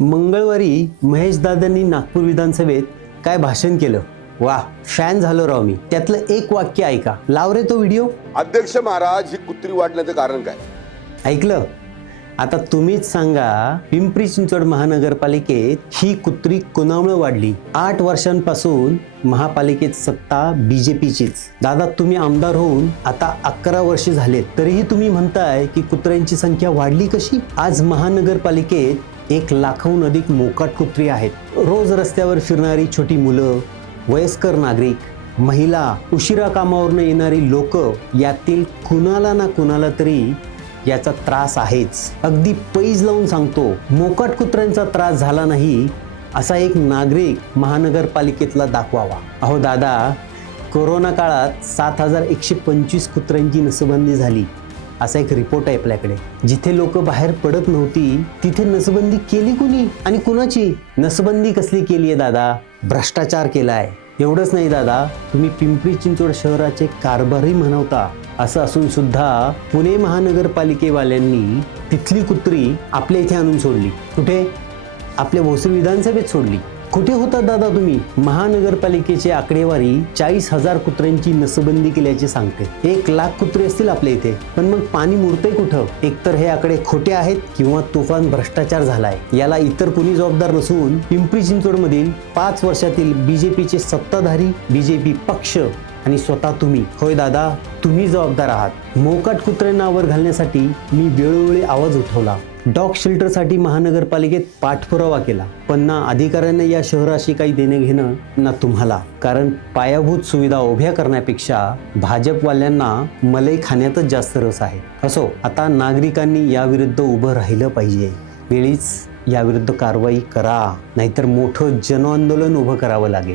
मंगळवारी महेश दादांनी नागपूर विधानसभेत काय भाषण केलं. वा, फॅन झालो राव मी. त्यातलं एक वाक्य ऐका. लाव रे तो व्हिडिओ. अध्यक्ष महाराज, ही कुत्री वाढण्याचं कारण काय? ऐकलं? आता तुम्हीच सांगा, पिंपरी चिंचवड महानगरपालिकेत ही कुत्री कोणामुळे वाढली? 8 वर्षांपासून महापालिकेत सत्ता बीजेपीचीच. दादा, तुम्ही आमदार होऊन आता 11 वर्षे झालेत, तरीही तुम्ही म्हणताय की कुत्र्यांची संख्या वाढली कशी? आज महानगरपालिकेत 1 लाखाहून अधिक मोकाट कुत्री आहेत. रोज रस्त्यावर फिरणारी छोटी मुलं, वयस्कर नागरिक, महिला, उशिरा कामावरून येणारी लोक, यातील कुणाला ना कुणाला तरी याचा त्रास आहेच. अगदी पैज लावून सांगतो, मोकाट कुत्र्यांचा त्रास झाला नाही असा एक नागरिक महानगरपालिकेतला दाखवावा. अहो दादा, कोरोना काळात 7125 कुत्र्यांची नसबंदी झाली असा एक रिपोर्ट आहे आपल्याकडे. जिथे लोक बाहेर पडत नव्हती तिथे नसबंदी केली कुणी आणि कुणाची? नसबंदी कसली केली आहे दादा? भ्रष्टाचार केलाय. एवढंच नाही दादा, तुम्ही पिंपरी चिंचवड शहराचे कारभारी म्हणवता. असं असून सुद्धा पुणे महानगरपालिकेवाल्यांनी तिथली कुत्री आपल्या इथे आणून सोडली. कुठे? आपल्या भोसरी विधानसभेत सोडली. कुठे होता दादा तुम्ही? महानगरपालिकेची आकडेवारी 40,000 कुत्र्यांची नसबंदी केल्याचे सांगते. 1 लाख कुत्रे असतील आपल्या इथे, पण मग पाणी मुरतंय कुठं? एकतर हे आकडे खोटे आहेत किंवा तुफान भ्रष्टाचार झालाय. याला इतर कुणी जबाबदार नसून पिंपरी चिंचवड मधील 5 वर्षातील बीजेपीचे सत्ताधारी, बीजेपी पक्ष आणि स्वतः तुम्ही. होय दादा, तुम्ही जबाबदार आहात. मोकाट कुत्र्यांना वर घालण्यासाठी मी वेळोवेळी आवाज उठवला. डॉग शेल्टरसाठी महानगरपालिकेत पाठपुरावा केला, पण ना अधिकाऱ्यांना या शहराशी काही देणं घेणं ना तुम्हाला. कारण पायाभूत सुविधा उभ्या करण्यापेक्षा भाजपवाल्यांना मलई खाण्यातच जास्त रस आहे. असो, आता नागरिकांनी याविरुद्ध उभं राहिलं पाहिजे. वेळीच याविरुद्ध कारवाई करा, नाहीतर मोठं जनआंदोलन उभं करावं लागेल.